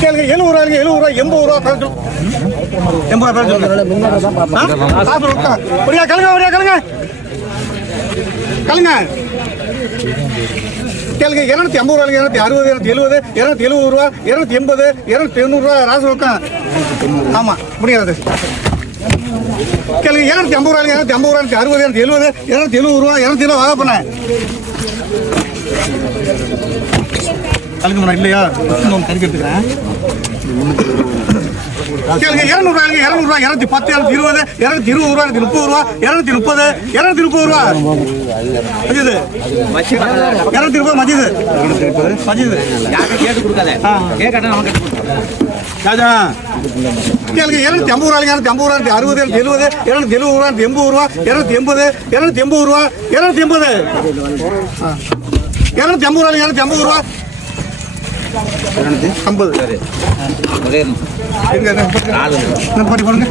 கேளுங்க எழுபது ரூபாய்ங்க எழுபது ரூபாய் எண்பது ரூபா பேசணும் எண்பது ரூபா பேசணும் ஒடியா கழுங்க ஒடியா கழுங்க கலங்க கேளுங்க இரநூத்தி ஐம்பது ரூபாய் இருநூத்தி அறுபது இரநூத்தி எழுபது இரநூத்தி எழுபது ரூபா இரநூத்தி எண்பது இருநூத்தி எண்ணூறுரூவா ராசு ரொக்கம் ஆமா முடியாது. கேளுங்க இரநூத்தி ஐம்பது ரூபாய் இரநூத்தி ஐம்பது ரூபாய் அறுபது இரநூத்தி எழுபது இரநூத்தி எழுபது ரூபா இரநூத்தி எழுபது வாங்க பண்ண கலக்க முடியும் இல்லையா? கறிக்கு எடுத்துக்கிறேன். கேளுங்க இரநூறுவா இரநூறுவா இரநூத்தி பத்து இரநூத்தி இருபது இரநூத்தி இருபது ரூபா இரநூத்தி முப்பது ரூபா இரநூத்தி முப்பது இரநூத்தி முப்பது ரூபா. மஜிது. இரநூத்தி முப்பது மஜிது. மஜிது. கேட்டு ராஜா. கேளுங்க இரநூத்தி ஐம்பது ரூபாய் இரநூத்தி ஐம்பது ரூபா அறுபது இரநூத்தி எழுபது இரநூத்தி எழுபது ரூபா எண்பது ரூபா இரநூத்தி எண்பது இரநூத்தி எண்பது ரூபா இரநூத்தி எண்பது. இரநூத்தி ஐம்பது ரூபாய் இரநூத்தி ஐம்பது ரூபா. ஐம்பது. ஒரே நாலு போடுங்க.